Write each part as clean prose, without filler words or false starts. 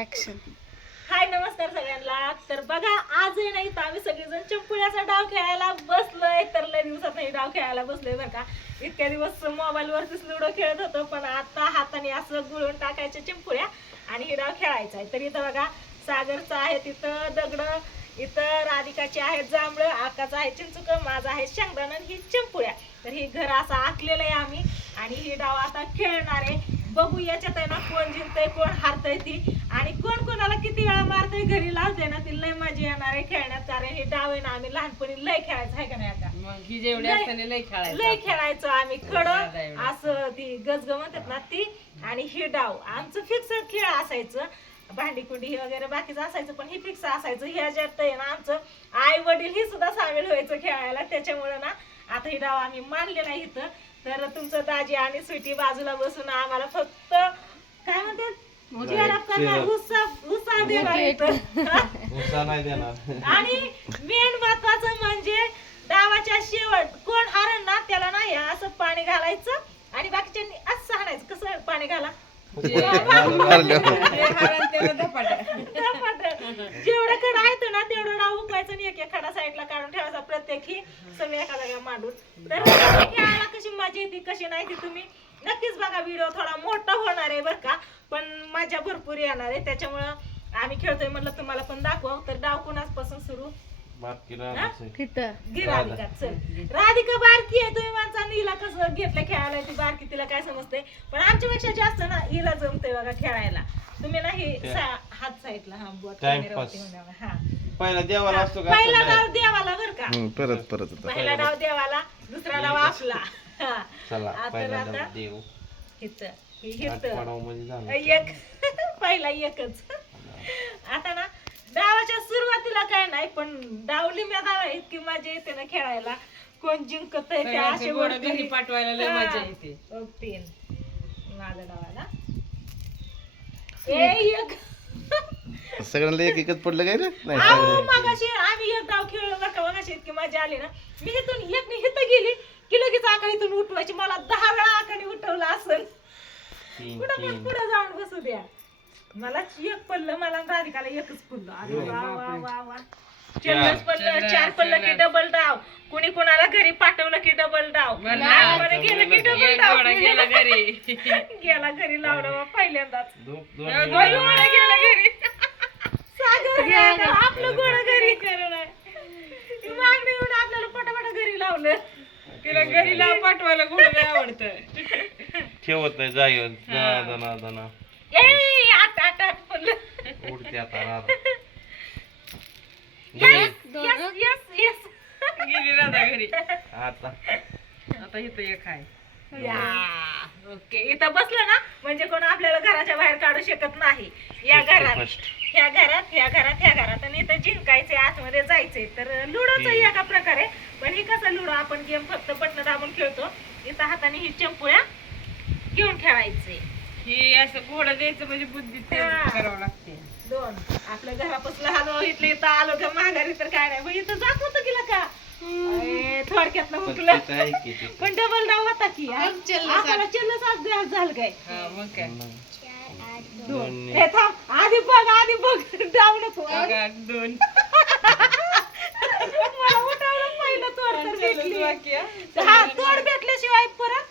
Action. हाय नमस्कार सगळ्यांना. तर बघा आज आहे नाही तर आम्ही सगळेजण चिंपुळ्याचा डाव खेळायला बसलोय. तर लय दिवसात नाही डाव खेळायला बसलोय बरं का. इतक्या दिवस मोबाईल वरतीच लुडो खेळत होतो, पण आता हाताने असं गुळून टाकायच्या चिंपुळ्या आणि ही डाव खेळायचा आहे. तर इथं बघा सागरचं आहे तिथं दगड, इथं राधिकाचे आहेत जांभळं, आकाचं आहे चिंचुक, माझं आहे शेंगदाणा आणि ही चिंपुळ्या. तर ही घर असं आखलेलं आहे आम्ही आणि ही डाव आता खेळणार आहे. बघू याच्यात आहे ना कोण जिंकतंय कोण हारतंय ती आणि कोण कोणाला किती वेळा मारतंय घरी लावते ना ती लय मजा येणार आहे खेळण्यात. कारण हे डाव आहे ना आम्ही लहानपणी लय खेळायचं आहे का नाही आता मग ही जेवढी असताना लय खेळायचो आम्ही. खडं असं ती गजग म्हणतात ना ती आणि ही डाव आमचं फिक्स खेळ असायचं. भांडी कुंडी वगैरे बाकीचं असायचं पण ही फिक्स असायचं. ह्याच्यात आहे ना आमचं आई वडील ही सुद्धा सामील व्हायचं खेळायला. त्याच्यामुळे ना आता ही डाव आम्ही मानलेला आहे इथं. तर तुमचं दाजी आणि स्वीटी बाजूला बसून आम्हाला फक्त काय म्हणतात जिराफ करणार, उत्साह देणार इथं. उत्साह नाही देणार. आणि मेन महत्वाचं म्हणजे डावाच्या शेवट कोण हारण ना त्याला नाही असं पाणी घालायचं आणि बाकीच्यांनी असं हाणायचं. कसं पाणी घाला जेवढं खडा आहे ना तेवढं डाव उकवायचं आणि एक खडा साईडला काढून ठेवायचा. प्रत्येक ही सगळी एका जागा मांडून. तर खेळायला कशी मजा येते कशी नाही ती तुम्ही नक्कीच बघा. व्हिडिओ थोडा मोठा होणार आहे बरं का, पण मजा भरपूर येणार आहे. त्याच्यामुळं आम्ही खेळतोय म्हणलं तुम्हाला पण दाखव. तर डाव कुणापासून सुरू? राधिका. चल राधिका बारकी आहे तुम्ही माणसा हिला कसं घेतलं खेळायला. ती बारकी तिला काय समजते, पण आमच्यापेक्षा जास्त ना हिला जमतंय बघा खेळायला. तुम्ही ना हे हात साईडला हा बोट हा पहिला देवाला असतो का? पहिला डाव देवाला बर का. परत परत पहिला डाव देवाला, दुसरा डाव आपला. चला आता पहिला आता देव हित हित म्हणजे झालं. एक पहिला एकच. आता ना डावाच्या सुरुवातीला काय नाही पण डावली मैदान इतकी मजा येते ना खेळायला. कोण जिंकत आहे त्या असे घरी पाठवायला लय मजा येते. तीन माझ्या डावाला एक सगळ्यांना एक एकच पडलं काय रे? नाही मगाशी आम्ही एक डाव खेळलो बरं का. मगाशी इतकी मजा आली ना. मी इथून एक मी इथं गेली की लगेच आकाडी इथून उठवायची. मला 10 वेळा आकाडी उठवलं असेल. कुठं पण पुढे जाऊन बसू द्या. मला एक पडलं, मला राधिकाला एकच पडलं. अरे वा वा वा वा. चल्लस पडलं, 4 पडलं की डबल डाव. कुणी कुणाला घरी पाठवलं की डबल डाव. लहानपणी गेलं की डबल डाव. गेला घरी गेला घरी लावलं पहिल्यांदाच. दोन गेला घरी. सागर आपलं गोड घरी करून मागणी येऊन आपल्याला पटापटा घरी लावलं. तिला घरी लाव पाठवायला गोड लय आवडतं. ठेवत नाही जाय दना दना आठ आठ आठ पडलं. उडते आता राधा. यस यस गेली राधा घरी. आता आता इथं एक आहे. ओके. इथं बसलं ना म्हणजे कोण आपल्याला घराच्या बाहेर काढू शकत नाही. या घरात ह्या घरात ह्या घरात ह्या घरात आणि इथं जिंकायचे आतमध्ये जायचे. तर लुडोच एका प्रकारे पण ही कसं लुडो आपण गेम फक्त बटन दाबून खेळतो. इथं हाताने ही चंपुळ्या घेऊन खेळायचे. ही असं घोडं द्यायचं म्हणजे बुद्धी करावं लागते. दोन आपल्या घरापासून हलवा इथलं इथं आलो का माघारी तर काय नाही. इथं जात होतं गेला का थोडक्यात हुकलं पण डबल डाव होता की आपल्याला चल्लस झालं काय. मग काय हे थांब आधी बघ डाव नको. दोन मला उठावलं पहिलं तोड तर भेटली. हा तोड भेटल्याशिवाय परत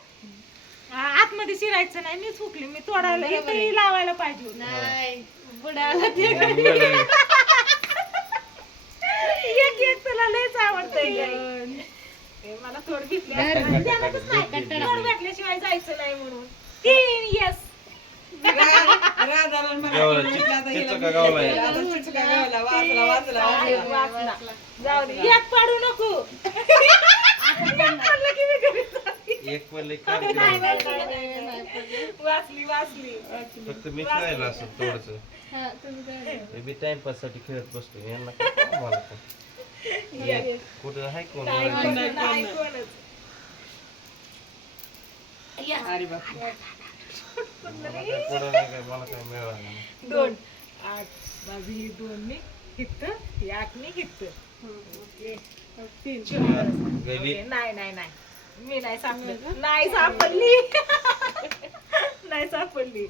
आतमध्ये शिरायचं नाही. मी चुकली. मी तोडायला इथेही लावायला पाहिजे नाही बुडाला. एक एक तुला लयच आवडतंय. मला तोड भेटली तोड भेटल्याशिवाय जायचं नाही म्हणून. 3 यस. जाऊ दे एक पाडू नको. एक वाचली फक्त मी खेळायला असं थोडस. मी टाइमपास साठी खेळत बसतो. यांना काय मला कुठं आहे कोण नाही कोणच. अरे बाप मला काय मिळालं. 2 8 माझी ही 2 मी हित ही 8 मी हित. 3 नाही नाही नाही मी नाही सापडली. नाही सापडली. नाही सापडली.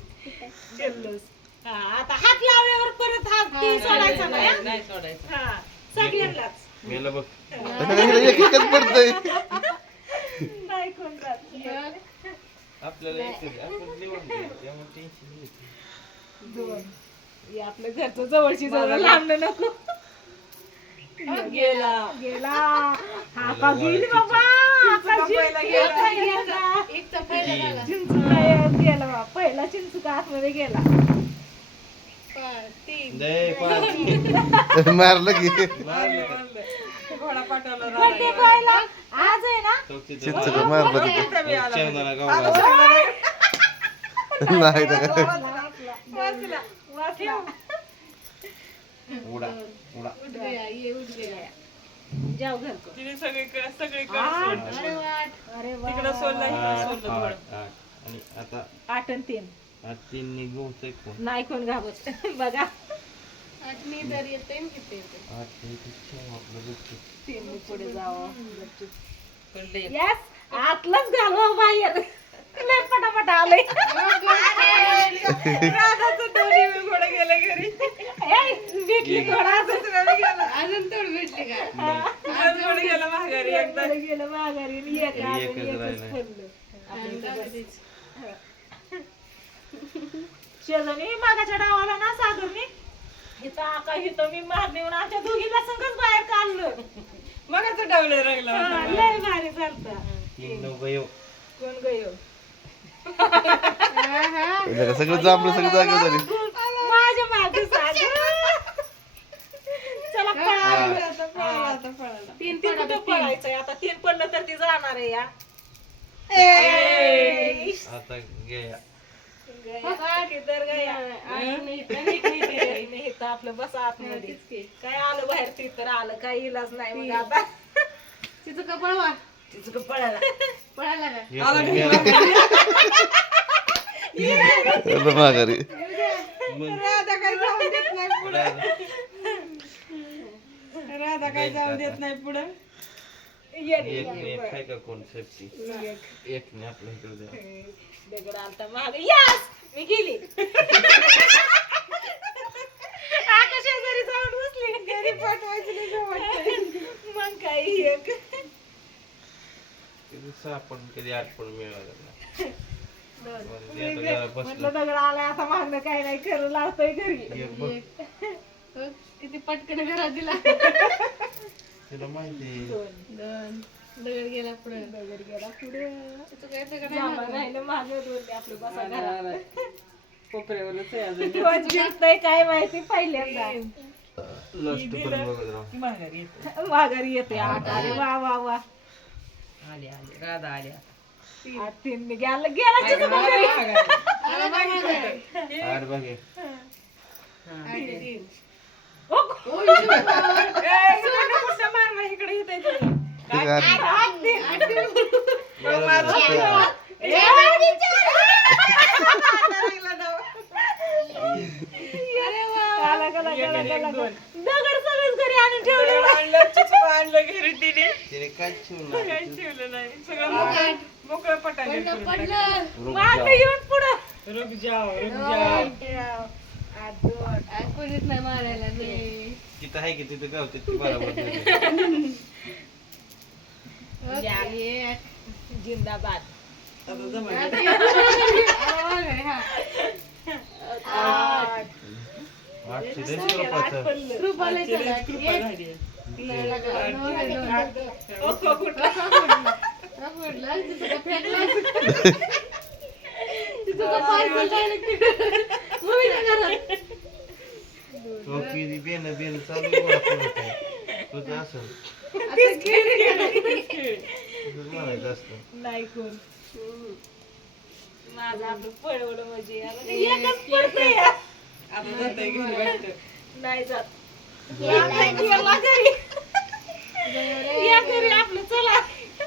हा, आता हात लावल्यावर परत हात ती सोडायचा नाही हा? नाही सोडायचं. हा, सगळ्यांनाच मेला बघ एक एकच पडतंय नाही कोण राहत. आपल्याला एकच आपण निवडून त्यामुळे टेन्शन नाही. दोन हे आपलं घरचं जवळची जवळ लांब नको. गेला गेला हा का गेली बाबा आता चिंचुका गेला बा. पहिला चिंचुका आतमध्ये गेला. नाही, पाच. मारलं की मारलं का? घोडा पाठवला बर्थडे बॉयला आज आहे ना. तो तिथं चिंचुका मारलं तिथे शेंगदाणा गावला. नाही तर वाचला वाचला. उडा उडा जाऊ घर को. तिने सगळीकडे सगळीकडे आठ. सोडलं. अरे वा. तिकडं सोडलं इकडं सोडलं आठ, थोडं. आठ. आणि आता 8 आणि 3 आज 3 निघवतोय कोण नाही कोण घाबत बघा. 8 आपलं बघतो. 3 पुढे जावं. पडले. यस आतलंच घालवा बाहेर. लय पटापट आलंय. राधाचं दोन्ही वेळ घोडा गेला घरी. ए, भेटली थोडा दुसऱ्याला गेला. मग आज घोडा गेला माघारी एकदा. गेलं माघारी आणि एक एकच आलं आणि एकच राहिलंय. पडलं. शेजारी मागाच्या डावाला ना सागरनी इथं आका इथं मी मार देऊन आमच्या दोघीला संगच बाहेर काढलं. मग आता डावले राहिला हा, होता. लय भारी चालतं. 3 नव्वद कोण गयो सगळं जांभळं सगळं जागे झाली माझ्या मागे सागर. चला पळा. आता पळाला, आता पळाला. 3 कुठं पळायचंय आता. 3 पडलं तर ती जाणार आहे या. आता गया किधर गया? नाही इथं आपलं बस आतमध्ये. काय आलं बाहेर ते तर आलं. काही इलाज नाही मग आता. तिचं का पळायला माघारी मग राधा काय जाऊन देत नाही पुढं. राधा काय जाऊन देत नाही पुढं. एक आहे का कोण सेफ्टी एक नाही आपल्या इकडे द्या. दगड आलता माग. यस मी गेली. आकाश शेजारी जाऊन बसली. घरी पाठवायचं नाही का वाटतंय. मग काही एक कधी 6 पण कधी 8 पण मिळालं नाही. म्हणून आता जरा म्हटलं बसलो. दगड आलाय आता मागणं काही नाही करू लावतोय घरी. एक बघ किती पटकन घरात दिला. तिला माहिती आहे. दगड गेला पुढे. दगड गेला पुढे. राहिलं मागे दोन आपलं बसा घरात. कोपऱ्यावरच आहे अजून. कोण जिंकतंय काय माहिती पहिल्यांदा. लास्ट पण बघत राहू. माघारी येतो. माघारी येते 8. अरे वा वा वा. आले आले राधा आली आता. 8 3 गेला गेला चिंचुका घरी. आठ बघ हे. ओ, कुठं मारला इकडे इथे तुम्ही. दगड सगळेच घरी आणून ठेवले. आणलं चिचुका आणलं घरी तिने. तिने काय ठेवलं काही नाही. ठेवलं नाही. सगळं मोकळं पटांगण करून टाकलं. मागं येऊन पुढं. रुक जाओ रुक जाओ. तिथं आहे की तिथं गावते ती बरोबर नाही. जिंदाबाद. आता जमायचं. आठशे देश रुपयाचं. कृपा झाली. तो किती बेन बेन चालू गोळा करत आहे. तुझं असं तुझं म्हणायचं असतं. नाही कोण माझं आपलं पळवलं म्हणजे आता एकच पडतंय या. आता जातंय घरी वाटतं. नाही जात. गेला घरी. या घरी आपलं चला.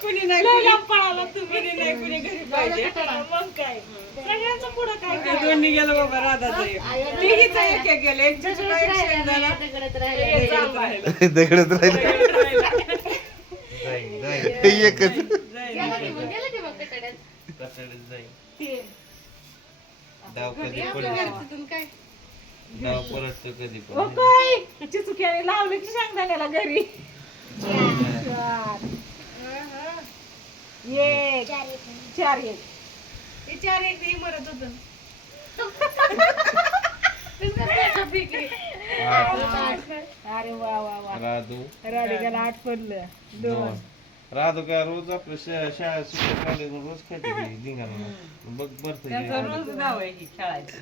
कुणी नाही लय कुणी लांब पळाला तुम्ही. कुणी नाही कुणी घरी पाहिजे. मग काय सगळ्यांचं पुढं काय ते दोन्ही गेलं बाबा राधाचं एक. तिघीचं एक एक गेलं. एक चिचुका एक शेंगदाणा. हे जाऊ बाहेर. दगडत राहिले जाईन जाईन एकच कटडीत जाईन. ते डाव कधी पडला डाव परत कधी ओ पण काय चिचुक्याने लावले की शेंगदाण्याला घरी चार. एक चार एक ते 4-1 मरत होत अरे वा वा वा राधू राधिकाला 8 पडलं 2 राधू काय रोज आपलं शाळेत सुट्ट्या काढले रोज खेळते धिंगाणा बघ बरं त्याचं रोज नाव आहे की खेळायचं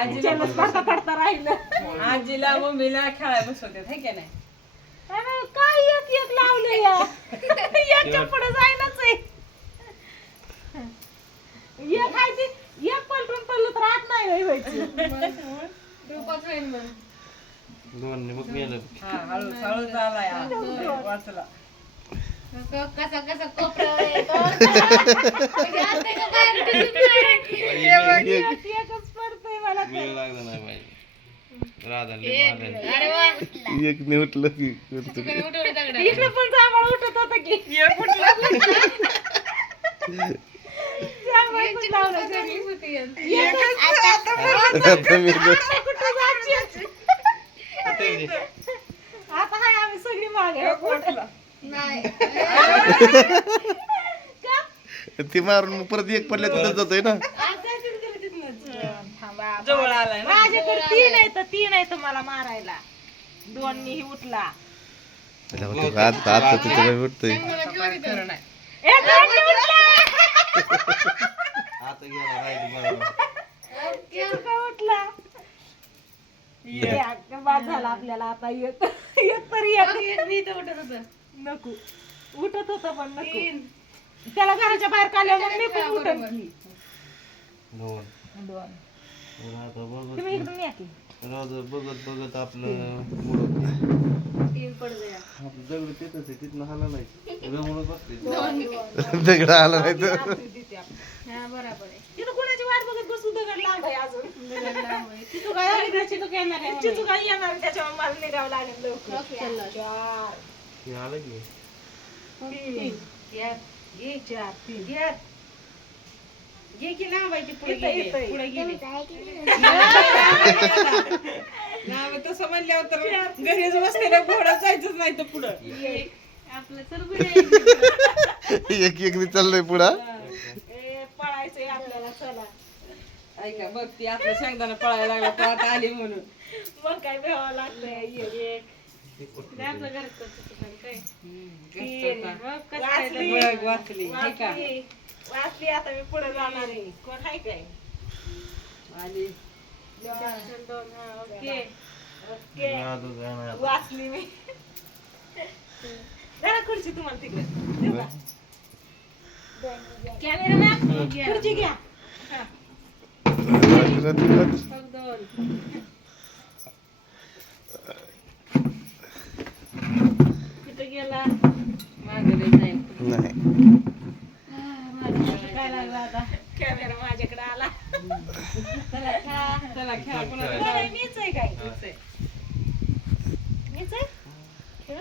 आजीला पडता पडता राहिलं आजीला मम्मीला खेळायला बसवतात हाय की नाही अरे काय एक एक लावले या याच्या पुढे जायलाच आहे एक आहे ती एक पलटून पडलं तर आत नाही व्हायचं दोन मग मेलं हा हळू हळू झाला वाचला एकच पडतंय मला तर. वेळ लागला नाही पाहिजे राधा एक मी उठलं की इकडे पण जांभळ उठत होतं की जांभळ पण लावलं घरी. आता मी कुठं जायची? आता हाय आम्ही सगळी मागे ती मारून मग परत एक पडल्या तिथं जातोय ना थांबा. जवळ आलाय ना माझ्याकडे 3 आहे तर 3 आहे तर मला मारायला 2 नी उठला आता तिथं काय उठतोय खरं नाही ए, 2 नी उठला आता गेला राहिली बरोबर चिचुका उठला एक बाद झाला आपल्याला आता एक एक तरी एक नको उठत होत पण नको त्याला घराच्या बाहेर काढल्या मग मी पण उठत की दोन 2 राधा बघत तुम्ही इकडून या की राधा बघत बघत आपलं पुढं आपलं दगड तिथंच आहे तिथनं हाला नाही रमूनच बसले दगड आला नाही तर तिथं कोणाची वाट बघत बसू दगड लांब आहे अजून चिचुका येणार आहे चिचुका येणार आहे, त्याच्यामुळे मला निघावं लागेल लवकर 4 हे आलं की 3 4 3 घे की लावायची पुढे इथं, गेली इथं. पुढे गेली नाव तसं म्हणल्यावर तर घरीच बसलेल्या घोडा जायचंच नाही तर पुढं एक एक चाललंय पुढा पळायचंय आपल्याला चला ऐका बघ ती आपल्या शेंगदाणा पळायला लागला तो आता आली म्हणून मग काय भ्यावं लागतंय एक वाचली बघ वाचली हे का वाचली वाचली आता मी पुढे जाणार आहे कोण आहे काय आली ओके ओके राधू काय नाही आता. वाचली मी जरा खुर्ची तुम्हाला तिकडे कॅमेरामॅन खुर्ची घ्या हा. कुठे गेला नाही काय लागला आता कॅमेरा माझ्याकडे आला चला खेळा कोणाला नाही, मीच आहे काय मीच आहे खेळ.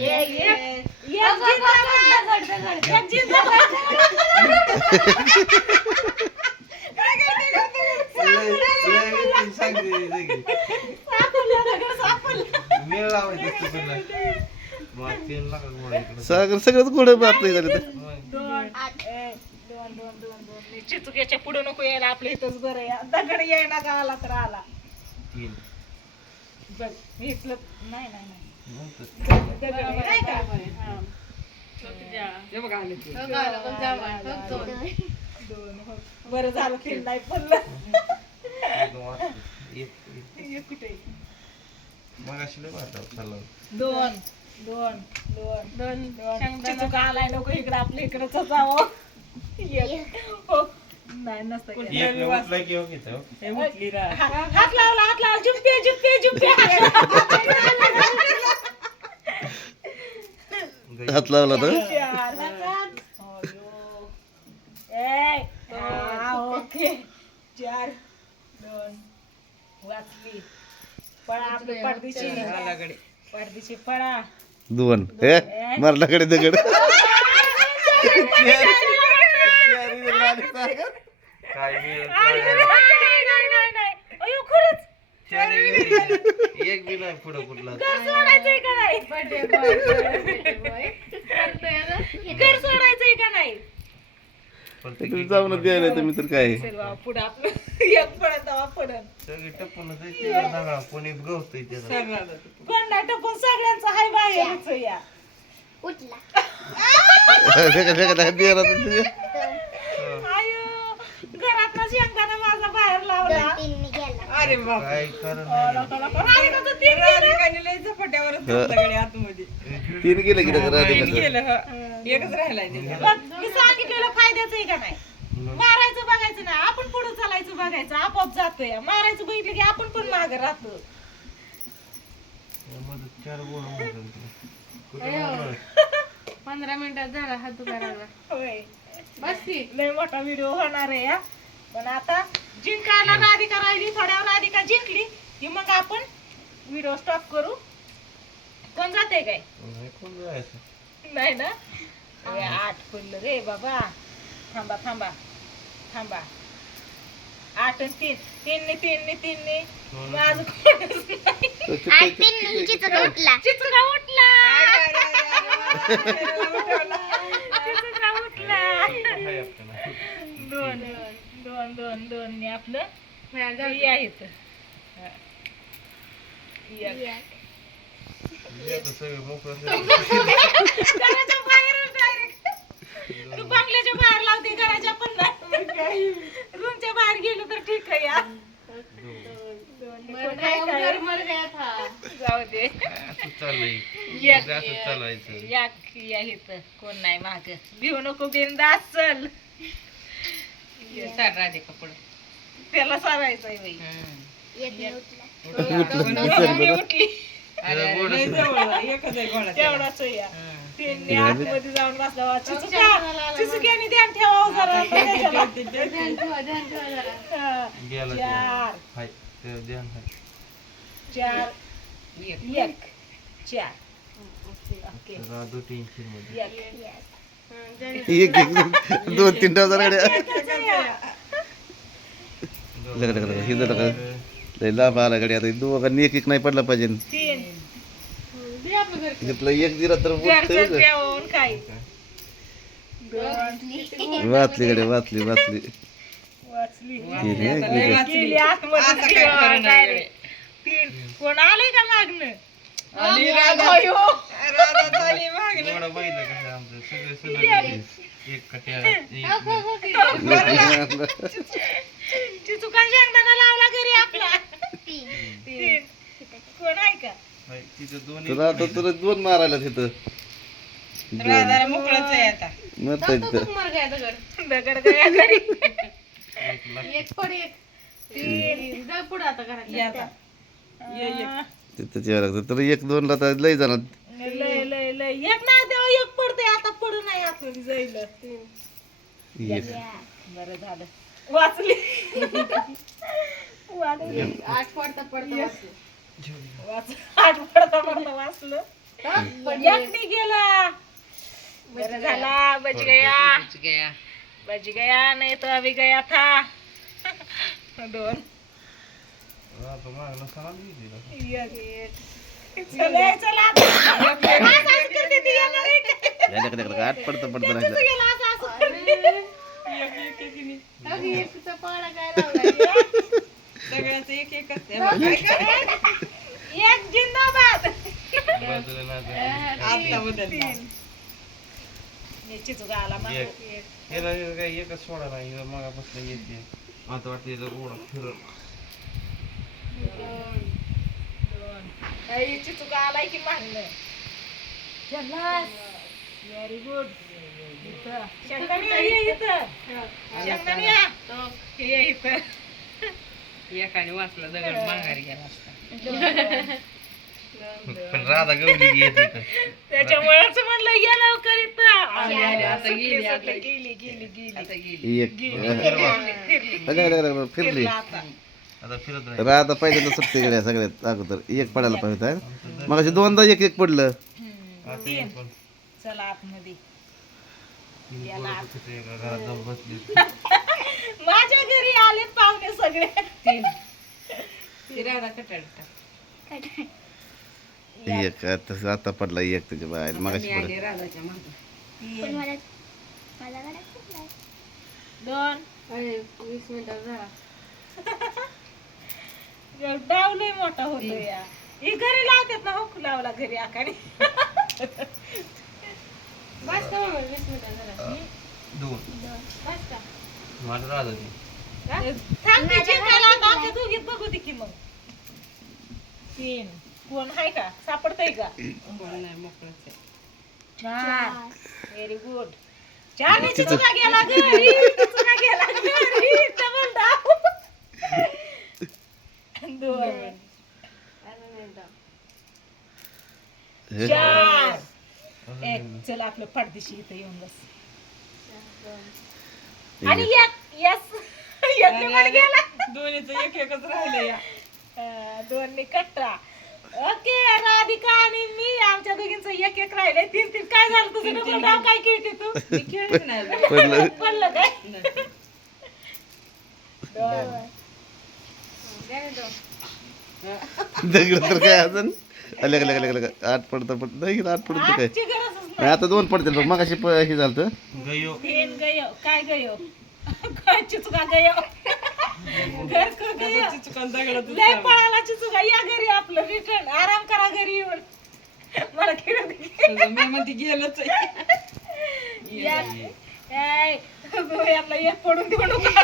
एक मेळ लावायचं पुन्हा मग 3 लाख घोडा इकडं सागर सगळंच गोड आपलं झालं तर चिचुक्याच्या पुढे नको यायला आपल्या इथंच बरं आहे दगड यायला का आला तर आला 3 बघ इथलं नाही नाही नाही नंतर दगड आहे, नाही का? हा. हे बघा आले ते. 2 हो. बरं झालं खेळ नाही पडलं एक वाचलं. एक कुठे मगाशी लय वाटलं चाललं 2 चिचुका आलाय नको इकडं आपल्या इकडंच जावं हो नाही नसतं केलं. एक ने उठला की हो घेतो हे उठली रा हात लावला जुप्पे हात लावला तर ओके 4 2 वाचली पळा आपली पडदिशी पळा 2 हे मारल्याकडे दगड काय नाही अयो खरंच एक बी नाही पुढं कुठला घर सोडायचंय का नाही घर सोडायचंय का नाही तुम्ही जाऊनच द्यायला तुम्ही तर काय पुढं आपलं एक पडत दवा पडत सगळी टपून दगडा कोणी गवतय त्याचा कोण नाही टपून सगळ्यांचं हाय बाहेरच या आयो घरात शेंगदाणा माझा बाहेर लावला अरे बाप काय कारण राधिकाचं तीन गेलं. राधिकाने लय झपाट्यावरच घातलं आतमध्ये तीन गेले की तीन गेलं एकच राहिलाय त्याच्यात. बघ, मी सांगितलेलं फायद्याचं आहे का नाही मारायचं बघायचं नाही आपण पुढे चालायचं बघायचं आपोआप जातोय मारायचं बघितलं की आपण पण मागे राहतो 4 गोळ 15 मिनिटात झाला हात दुखायला लागला. होय बस की. लय मोठा व्हिडिओ होणार आहे या पण आता जिंकायला राधिका राहिली थोड्यावर राधिका जिंकली की मग आपण व्हिडिओ स्टॉप करू कोण जाते काय कोण जायचं नाही ना अरे 8 पडलं रे बाबा थांबा थांबा थांबा 8 आणि 3 तीनने माझं कोणच नाही. चिचुका उठला चिचुका उठला हाय आपल्याला दोन ने आपलं बाहेर जाऊ दे. हे आहेत येतं सगळं मोकळं घराच्या बाहेरच डायरेक्ट तू बंगल्याच्या बाहेर लावते घराच्या पण रूमच्या बाहेर गेलो तर ठीक आहे या मर गया, उधर मर गया था. जाऊ दे असं चाललंय एक असं चालायचं या इथं कोण नाही माग भिवू नको बिंदास चल सर राधिका पुढं. त्याला सारायचंय बाई उठली अरे, लय जवळ आहे. एकच आहे गोळा त्याला. तेवढाच या त्यांनी आतमध्ये जाऊन बसला चिचुक्याने ध्यान ठेवावं जरा त्याच्याला. ध्यान ठेवा जरा. हा. गेला चार हाय ते ध्यान हाय 4 1 4 ओके राधू टेन्शन मध्ये 1 एक 2-3 हजार गाड्या लय लाभ आला गाडी आता दोघांनी एक नाही पडला पाहिजे 3 दे आपलं घर. घेतलं एक दिला तर घरचं जेवण खाई वाचली गाडी वाचली वाचली गेली आतमध्ये आता काय जेवण करणार direct. 3 कोण आले का मागणं आणि राधा अयो. राधा झाली मागणं. एवढा बैल कसं आमचं सगळे सगळे एक कट्या चिचुका शेंगदाणा लावला घरी आपला 3 कोण आहे का तिथं दोन्ही तुला आता तुला 2 मारायला तिथं राधाला मोकळंच आहे आता. मग तू मर गया दगड. दगड गया घरी एक पड एक. 3 जा पुढं आता घरात. ये आता. ये. तिथं जेवायला लागतं तर 1-2 ला तर लय जाणार लय एक नाही तेव्हा एक पडते आता पड नाही आपण जाईल एक बरं झालं वाचली 8 पडता पडता वाचलं. 8 पडता वाचलं एकटी गेला बरं झाला बच गया नाही तो अभी गया था 2 राधू मागणं सणाला गेली ना. चला चला आता. असं करते ती येणार आहे का? आठ पडतं त्याचं राहिलं गेलं असं करते. अगं, एक तुझा पाळा काय लावलाय? सगळ्यांचं एक एकच आहे. मग काय काय? एक जिंदाबाद बाजूला नाजूक. आता बदलला. चिचुका आला मागं. एक. याला काय एकच सोडा नाही मगापासून येते आता वाटतं याचा गोळा फिरत काही चिचुका आलाय की मागणं व्हेरी गुड शेंगदाणे ये इथं शेंगदाणे या. ये इथं एकाने वाचला दगड माघारी गेला असता. पण राधा गवली येत इथं त्याच्यामुळेच म्हणलं ये लवकर इथं आली, आता सुटली, गेली, आता सुटली, गेली आता गेली. एक फिरली फिरला आता. आता फिरत राहील राहता पहिल्यांदा सुट्टी गाड्या सगळ्यात अगोदर एक पडायला पाहिजे मग 2दा एक पडलं आता हे पण चला आतमध्ये ही पोरं कुठे ते एका घरात जाऊन बसली माझ्या घरी आले पाहुणे सगळे 3 ती राधा कटाळता. एक आता पडला एक तुझ्या बाहेर मगाशी मी पडला आली राधाच्या मागे. दोन अरे 20 मिनिटात झाला. डाव लय मोठा होतो या ही घरी लावतात ना हो लावला घरी आकाने बस का मग 20 मिनिटात झाला. दोन बस का मला राहत होती. थांब की जिंकायला आता आमच्या दोघीत बघू दे की मग 3 कोण आहे का सापडतंय का कोण नाही मोकळंच आहे. 4 व्हेरी गुड 4 चिचुका गेला घरी चिचुका गेला घरी डबल डाव 2 अजून एकदा. 4 एक चल आपलं पडदिशी इथं येऊन बस आणि एक यस एक निवड गेला दोन्हीचं एक एकच राहिलं या. 2 नि कट्टा ओके राधिका आणि मी आमच्या दोघींचं एक एक राहिलंय 3-3 काय झालं तुझं डबल डाव काय खेळते तू मी खेळच नाही अजून. पडलं पडलं काय नाही. 2 द्या ना तो. दगड तर काय अजून अलग 8 पडतं पण नाही 8 पडतं काय आजची गरजच नाही, आता 2 पडतील बघ मगाशी हे झालं गयो 3 गयो काय गयो काय चिचुका गयो घर को गयो चिचुकान दगडातच लय लावलं. पळाला चिचुका या घरी आपलं रिटर्न आराम करा घरी येऊन मला खेळू दे तुझं मी म्हणते गेलंच आहे. आपला एक पडून देऊ नका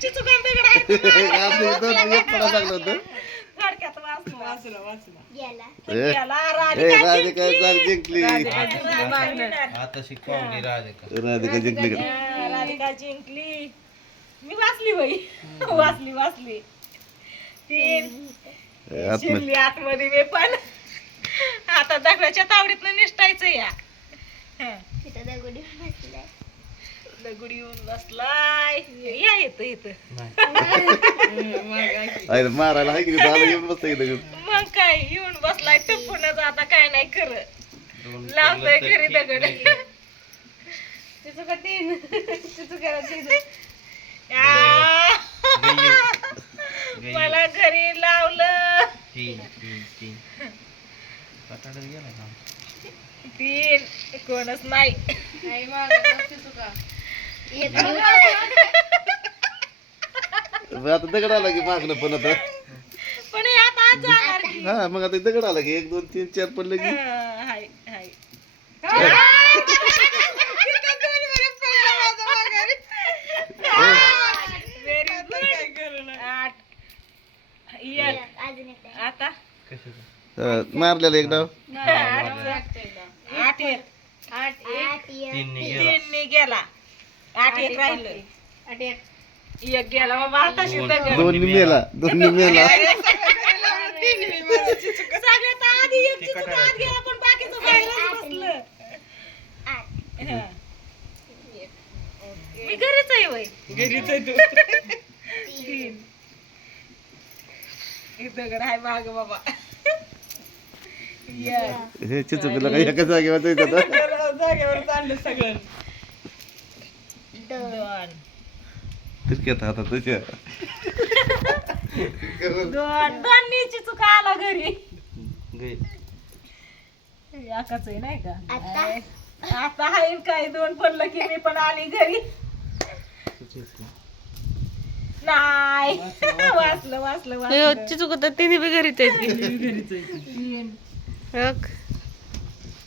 चिचुका दगड आहे पडायला लागलं होतं थोडक्यात वाचला वाचला वाचला. गेला राधिका जिंकली आता शिकवली राधिका. राधिका जिंकली का राधिका जिंकली मी वाचली बाई वाचली 3 आतमध्ये शिरली आतमध्ये मी पण आता दगडाच्या तावडीतनं निष्ठायचं या हं. दगडी येऊन बसलाय या इथं अरे मारायला आहे की नाही? झालं येऊन बसतं की दगड मग काय येऊन बसलाय टपूनच आता काय नाही खरं दोन लावतोय पडलं तर घरी ठीक दगड नाही. चिचुका 3 चिचुक्याला 3. आ, गयो मला घरी लावलं 3 पटाडच गेला का 3 कोणच नाही नाही मागं चिचुका. आता दगड आला की मागणं पण आता पण हे आता आज जाणार की हा मग आता दगड आला की 1 2 3 4 पडलं की हाय व्हेरी गुड काय करणार. 8 आता मारलेला एक डाव 8 1 3 ने गेला 3 ने गेला 8 1 राहिलं 8 1. एक गेला बाबा आता शिल्लक 2 मेला सगळ्यात आधी एक चिचुका आत गेला पण बाकीचं बाहेरच बसलं हं. मी घरीच आहे वय घरीच आहे तू. 3 दगड आहे माग बाबा Yes. हे चिचुकला काही एका जागेवर जायचं आता जागेवर चाललं सगळं. 2 तिरक्यात हातात त्याच्या 2 नी चिचुका आला घरी गय याकाच आहे नाही का आता आहे काय 2 पडलं की मी पण आली घरी नाही वाचलं चिचुका तर 3 बी घरीच आहेत. घरीच आहे तू. 3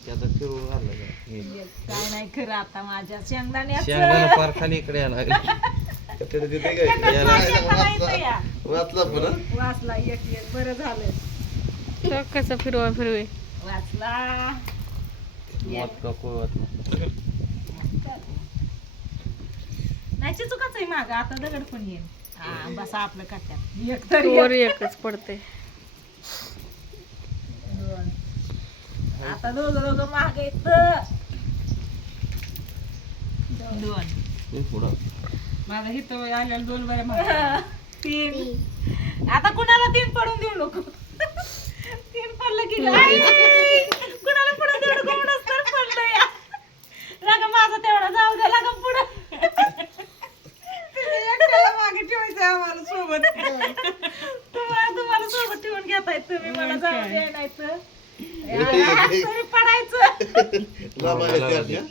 त्याचा फिरून आला का? हे. काय नाही खरं आता माझ्या शेंगदाण्याचं शेंगदाणा पार खाली इकडे आला तिकडे तिथे काय वाचला पण हं? वाचला एक बरं झालं कसा फिरवा फिरवे. वाचला मत का कोवत नाही चुकाच आहे माग आता दगड पण येईल हा बसा आपलं कट्ट्यात एक तरी वर एकच पडते. 2 आता दोघं माग येत 2 पुढं माझा हिथं आल्याला 2 बऱ्या मागं. 3 आता कुणाला 3 पडून देऊ नको 3 पडलं की कुणाला पुढे तेवढं गोमडच तर पडलं या लागा माझा तेवढा जाऊ द्या लागा पुढं एकट्याला मागे ठेवायचं आहे आम्हाला सोबत. तुम्हाला सोबत ठेवून करून घेताय तुम्ही मला जाऊ द्या नाही तर पडायचं रामायण